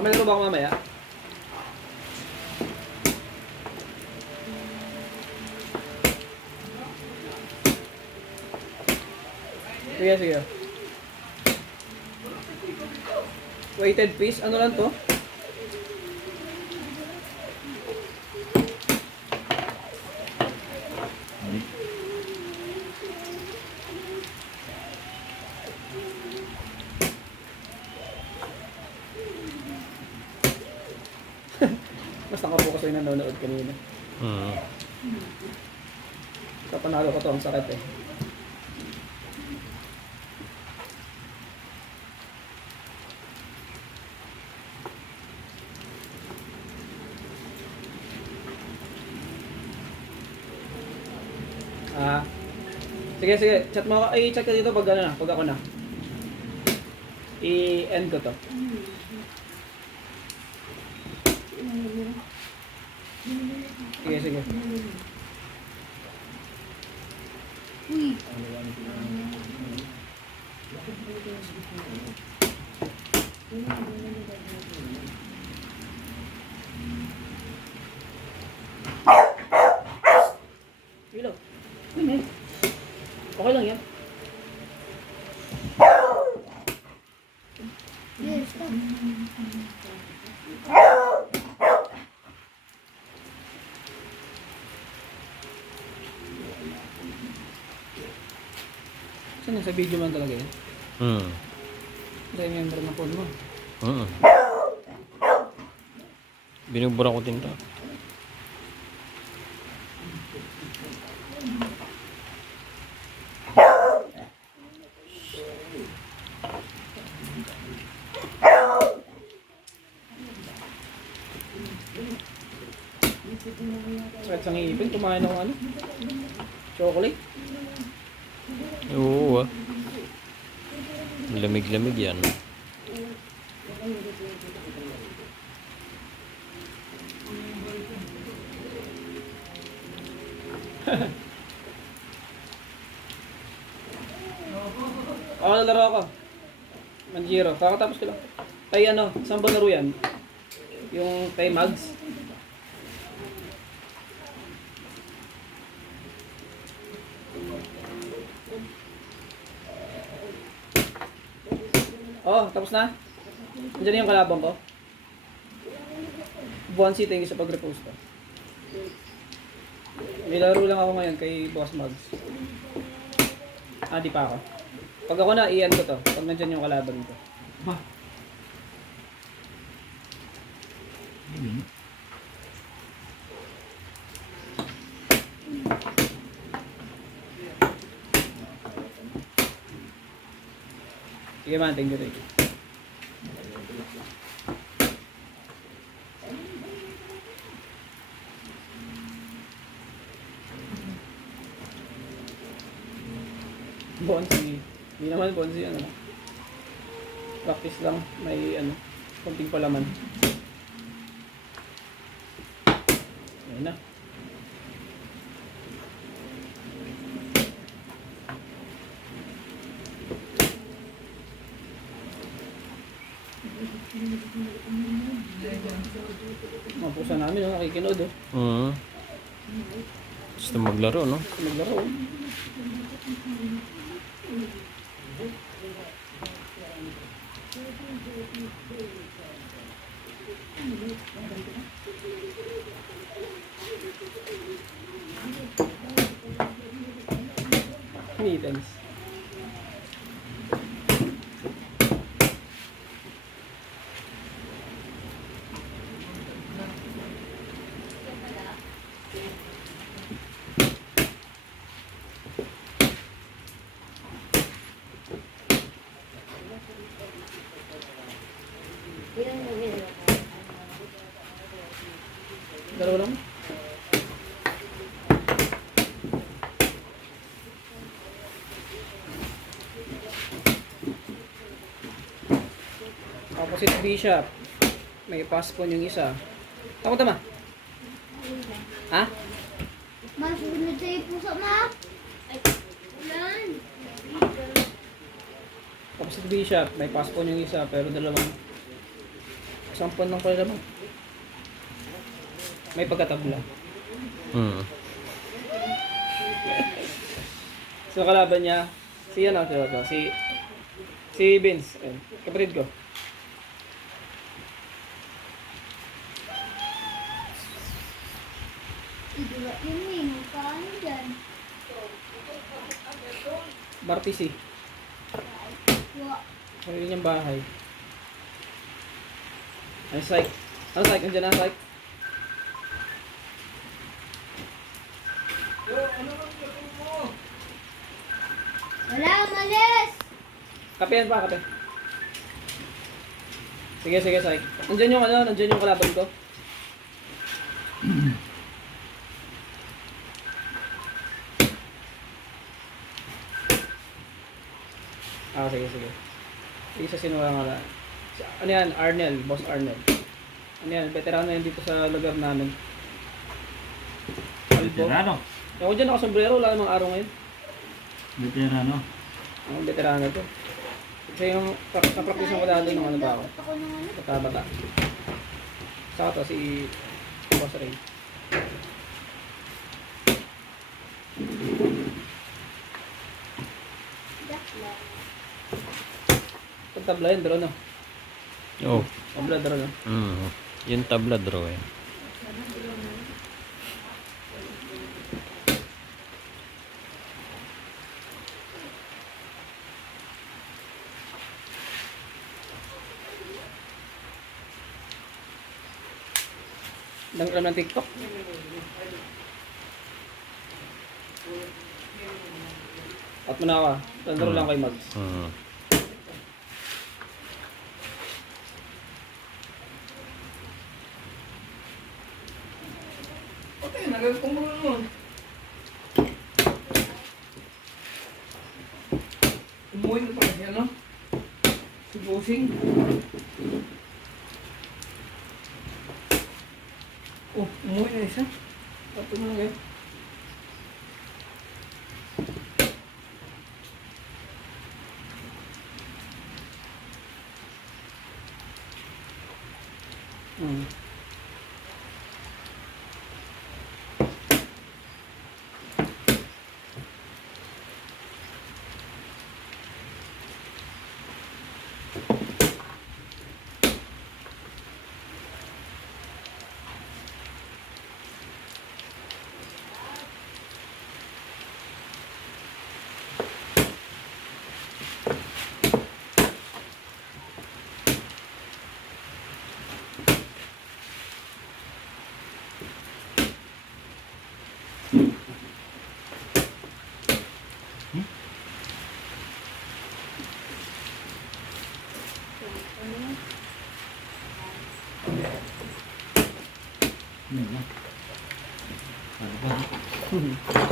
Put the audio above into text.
May laro ba ako mamaya? Sige, sige. Weighted piece. Ano lang to? Mas nakapokus yung nanonood kanina. Kapanalo ko to, ang sakit eh. Sige, sige. Chat mo ako. Ay, chat ka dito pag ano na. Pag ako na. I-end ko to. Sige, sige. Uy. Ilaw. Hindi. Okay lang yan. Yes, stop. Saan sa video man talaga yan? Sa member ng phone mo. Binubura ko din to. Sakit sa ngipin. Kumain ako ano? Chocolate. Oo Lamig-lamig yan. Ako nalaro ako. Manjiro. Kakatapos ko lang. Tay ano? Saan ba laro yan? Yung Tay Mags? Oh, tapos na? Nandiyan yung kalabang ko. Buwansi, thank you sa pag-repost ko. May laro lang ako ngayon kay Boss Mags. Di pa ako. Pag ako na, i-end ko to. Pag nandiyan yung kalaban ko. Sige man, thank you, thank you. Bonsi. Hindi naman bonsi ano. Practice lang. May ano, konting palaman. Ayun na. Mga pusa namin, no? Nakikinood, oh. Gusto maglaro, no? Maglaro, oh. Mittens. Dalawa lang. Opposite bishop. May pass pawn yung isa. Tama. Ha? Masunod sa'yo puso, ma. Ay, ulan. Opposite bishop. May pass pawn yung isa pero dalawang Sampon ng pala naman. May pagkatabla. Hmm. So kalaban niya, si ano, si Vince, ayun, kapatid ko. Idiwa yun eh. Paano dyan? Bartisi. Wa. Sarili niyang bahay. Ano, Syke? Ano, Syke? Nandiyan na, Syke? Wala, malis! Kape yan pa, kape. Sige, Syke. Nandiyan yung ano, nandiyan yung kalaban ko. Sige. Isa sinuha nga lang. Ano yan? Arnel, Boss Arnel. Ano yan? Veterano yan dito sa lugar namin. Albo. Veterano. Ako dyan nakasombrero, wala namang araw ngayon. Veterano. Ang veterano to. Kasi yung napraktisan ko dati nung ano ba ako. Ako nung ano. Bata. Saka to si Boss Ray. Dakla. Pagtabla yun, drone no? Oh. Tabla drone no? Hmm. Yung tabla draw eh. Lang ng TikTok. At mo na ako. Tandaro lang kay Mags. Hmm. Okay, nagagawin mo nun. Umuwi na pala siya, no? Si Bossing. Oh, umuwi na isa. Ito mo ngayon. Hmm. Ano ba?